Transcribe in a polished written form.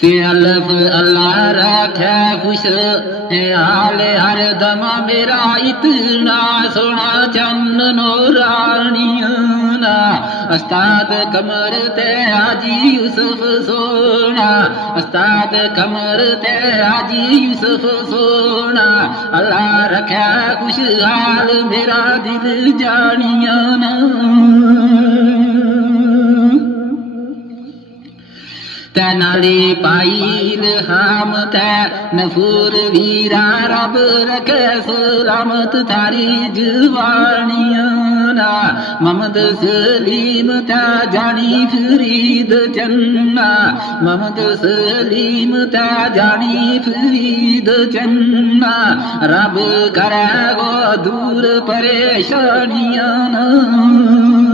ते अल्फ अल्लाह रखे खुश हाल हर दम मेरा इतना सोना चन्न नूरानिया ना उस्ताद कमर ते हाजी यूसुफ सोना उस्ताद कमर ते हाजी यूसुफ सोना अल्लाह रखे खुश हाल मेरा दिल जानिया ना तनाली पाइल हम नफूर वीरा रब रखे सलामत थारी जवानिया ना मोहम्मद सलीम ता जानी फरीद चन्ना मोहम्मद सलीम ता जानी फरीद चन्ना रब करे गो दूर परेशानियां ना